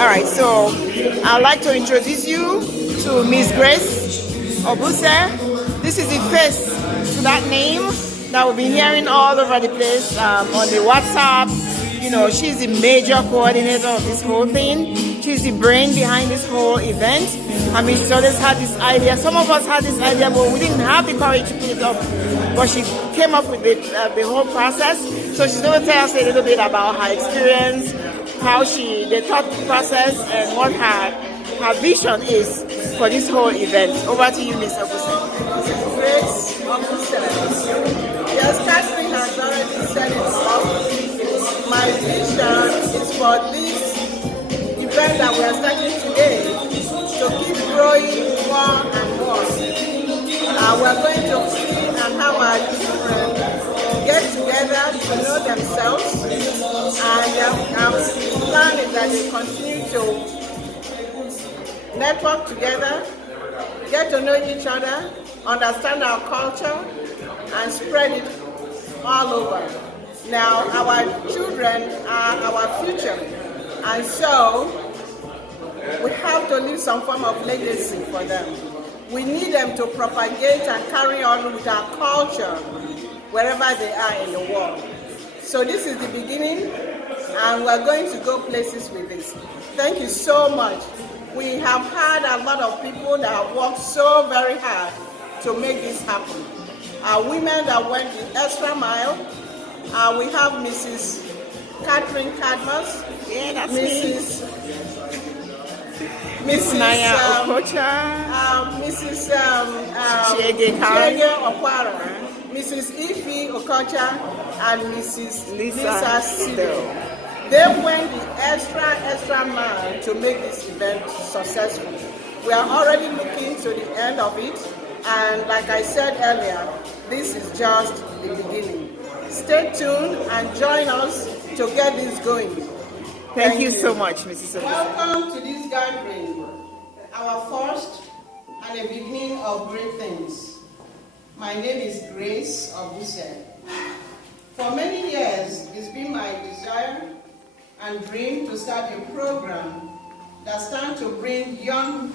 All right, so I'd like to introduce you to Miss Grace Obuse. This is the face to that name that we've been hearing all over the place on the WhatsApp. You know, she's the major coordinator of this whole thing. She's the brain behind this whole event. I mean, she always had this idea. Some of us had this idea, but we didn't have the courage to put it up. But she came up with the whole process. So she's going to tell us a little bit about her experience, how the thought process, and what her vision is for this whole event. Over to you, Ms. Obuse. Grace Obuse. Yes, Catherine has already said it all. My vision is for this event that we are starting today to keep growing more and more. We're going to see and have our children get together to know themselves, and our plan is that they continue to network together, get to know each other, understand our culture, and spread it all over. Now, our children are our future, and so we have to leave some form of legacy for them. We need them to propagate and carry on with our culture wherever they are in the world. So this is the beginning, and we're going to go places with this. Thank you so much. We have had a lot of people that have worked so very hard to make this happen. Women that went the extra mile. We have Mrs. Catherine Cadmus. Yeah, that's Mrs. Naya Okocha. Mrs. Chiege Okwara. Mrs. Ife Okocha and Mrs. Lisa Sido. They went the extra mile to make this event successful. We are already looking to the end of it, and like I said earlier, this is just the beginning. Stay tuned and join us to get this going. Thank you so much, Mrs. Obuse. Welcome to this gathering, our first and a beginning of great things. My name is Grace Obuse. For many years, it's been my desire and dream to start a program that stands to bring young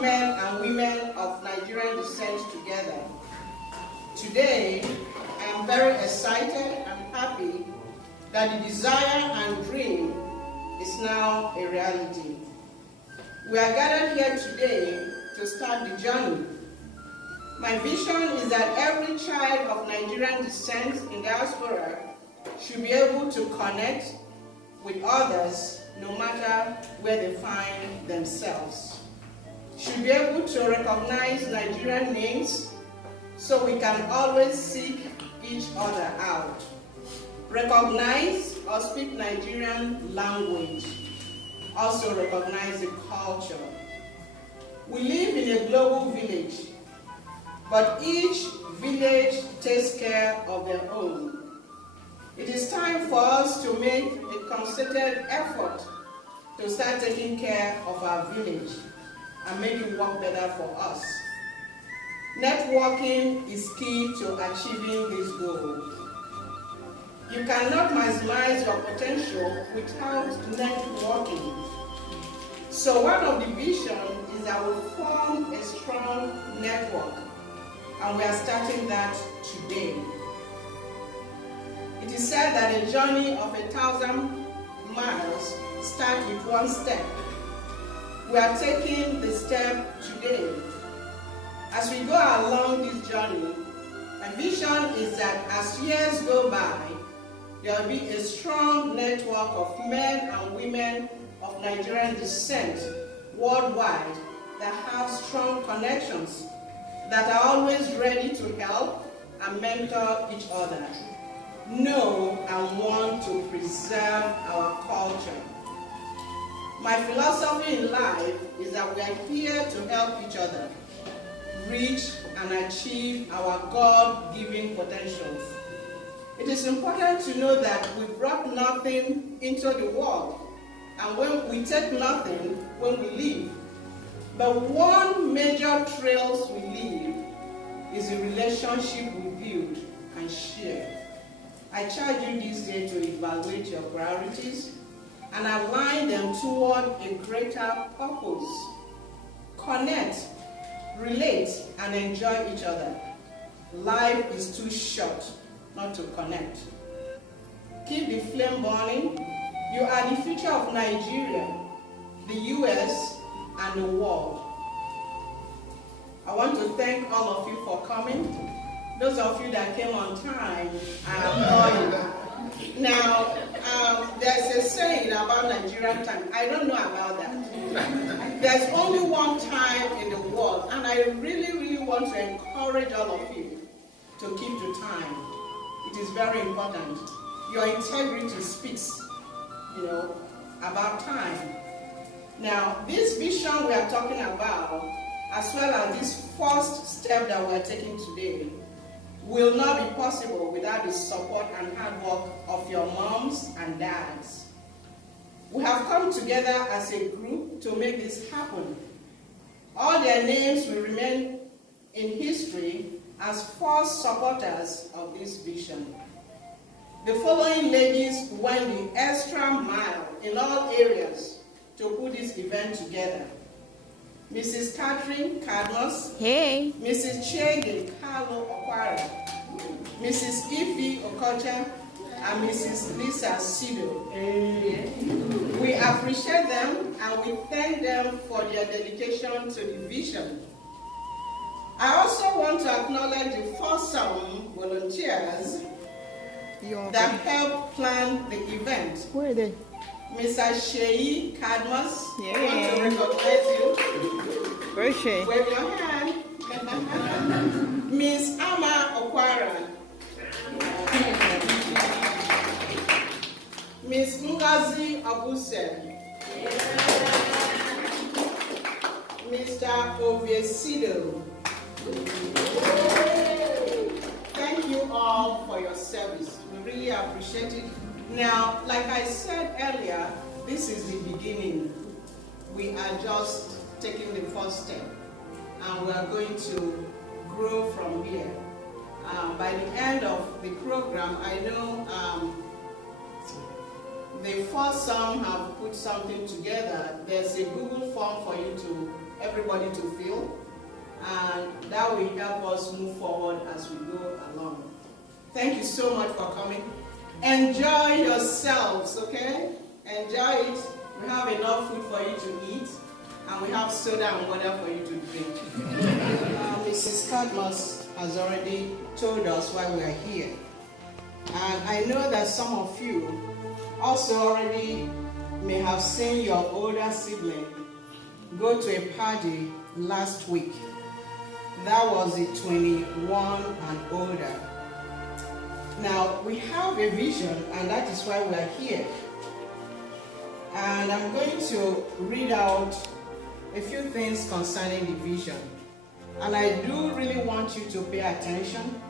men and women of Nigerian descent together. Today, I am very excited and happy that the desire and dream is now a reality. We are gathered here today to start the journey. My vision is that every child of Nigerian descent in diaspora should be able to connect with others no matter where they find themselves. Should be able to recognize Nigerian names so we can always seek each other out. Recognize or speak Nigerian language. Also recognize the culture. We live in a global village, but each village takes care of their own. It is time for us to make a concerted effort to start taking care of our village and make it work better for us. Networking is key to achieving this goal. You cannot maximize your potential without networking. So one of the visions is that we form a strong network, and we are starting that today. It is said that a journey of 1,000 miles starts with one step. We are taking the step today. As we go along this journey, my vision is that as years go by, there will be a strong network of men and women of Nigerian descent worldwide that have strong connections, that are always ready to help and mentor each other, know and want to preserve our culture. My philosophy in life is that we are here to help each other reach and achieve our God-given potentials. It is important to know that we brought nothing into the world, and when we take nothing when we leave. But one major trail we leave is the relationship we build and share. I charge you this day to evaluate your priorities and align them toward a greater purpose. Connect, relate, and enjoy each other. Life is too short not to connect. Keep the flame burning. You are the future of Nigeria, the US, and the world. I want to thank all of you for coming. Those of you that came on time, I applaud you. Now, there's a saying about Nigerian time. I don't know about that. There's only one time in the world, and I really want to encourage all of you to keep to time. It is very important. Your integrity speaks, about time. Now, this vision we are talking about, as well as this first step that we are taking today, will not be possible without the support and hard work of your moms and dads. We have come together as a group to make this happen. All their names will remain in history as first supporters of this vision. The following ladies went the extra mile in all areas to put this event together. Mrs. Catherine Cadmus, Hey. Mrs. Chege Carlo Okwara, Mrs. Ifi Okocha, and Mrs. Lisa Sido. We appreciate them and we thank them for their dedication to the vision. I also want to acknowledge the foursome volunteers that helped plan the event. Where are they? Mr. Sheyi Cadmus, Yeah. I want to recognize you. Where's she? Wave your hand. Miss Ama Okwara. Miss Ngozi Abuse. Mr. Oviesido. Thank you all for your service. We really appreciate it. Now, like I said earlier, this is the beginning. We are just taking the first step, and we are going to grow from here. By the end of the program, I know the foursome have put something together. There's a Google form for everybody to fill, and that will help us move forward as we go along. Thank you so much for coming. Enjoy yourselves, okay? Enjoy it. We have enough food for you to eat, and we have soda and water for you to drink. Mrs. Cadmus has already told us why we are here. And I know that some of you also already may have seen your older sibling go to a party last week. That was the 21 and older. Now, we have a vision, and that is why we are here. And I'm going to read out a few things concerning the vision. And I do really want you to pay attention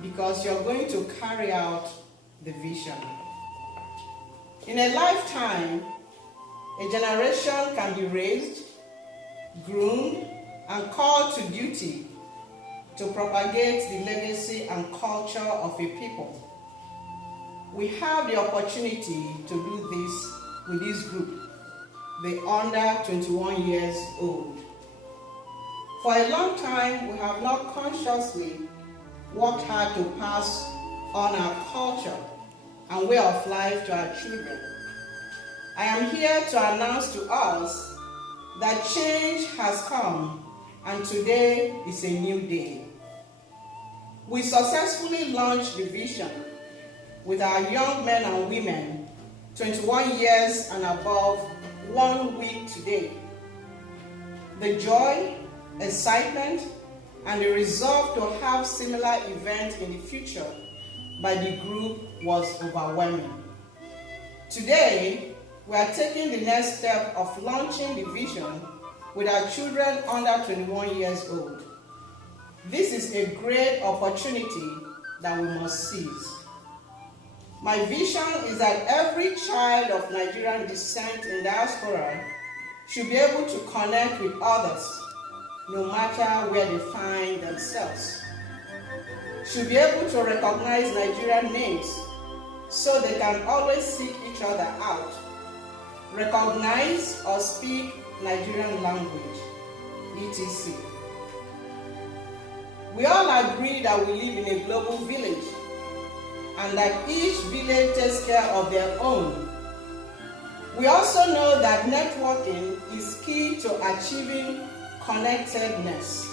because you're going to carry out the vision. In a lifetime, a generation can be raised, groomed, and called to duty to propagate the legacy and culture of a people. We have the opportunity to do this with this group, the under 21 years old. For a long time, we have not consciously worked hard to pass on our culture and way of life to our children. I am here to announce to us that change has come, and today is a new day. We successfully launched the vision with our young men and women, 21 years and above, 1 week today. The joy, excitement, and the resolve to have similar events in the future by the group was overwhelming. Today, we are taking the next step of launching the vision with our children under 21 years old. This is a great opportunity that we must seize. My vision is that every child of Nigerian descent in diaspora should be able to connect with others, no matter where they find themselves. Should be able to recognize Nigerian names so they can always seek each other out, recognize or speak Nigerian language, etc. We all agree that we live in a global village and that each village takes care of their own. We also know that networking is key to achieving connectedness.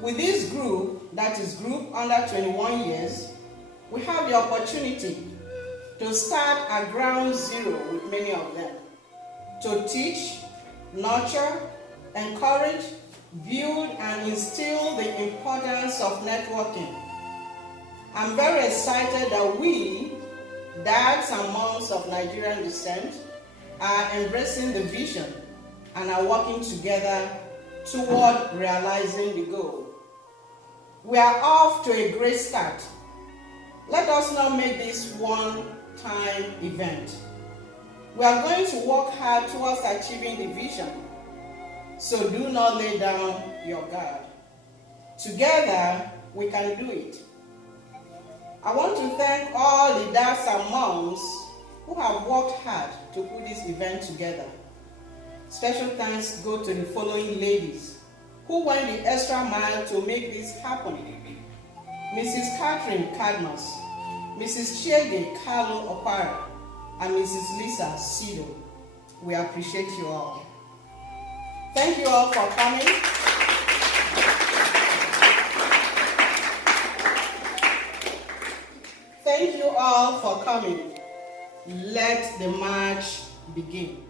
With this group, that is group under 21 years, we have the opportunity to start at ground zero with many of them, to teach, nurture, encourage, build, and instill the importance of networking. I'm very excited that we, dads and moms of Nigerian descent, are embracing the vision and are working together toward realizing the goal. We are off to a great start. Let us not make this one-time event. We are going to work hard towards achieving the vision, so do not lay down your guard. Together, we can do it. I want to thank all the dads and moms who have worked hard to put this event together. Special thanks go to the following ladies who went the extra mile to make this happen. Mrs. Catherine Cadmus, Mrs. Chege Carlo Opara, and Mrs. Lisa Sido. We appreciate you all. Thank you all for coming. Thank you all for coming. Let the march begin.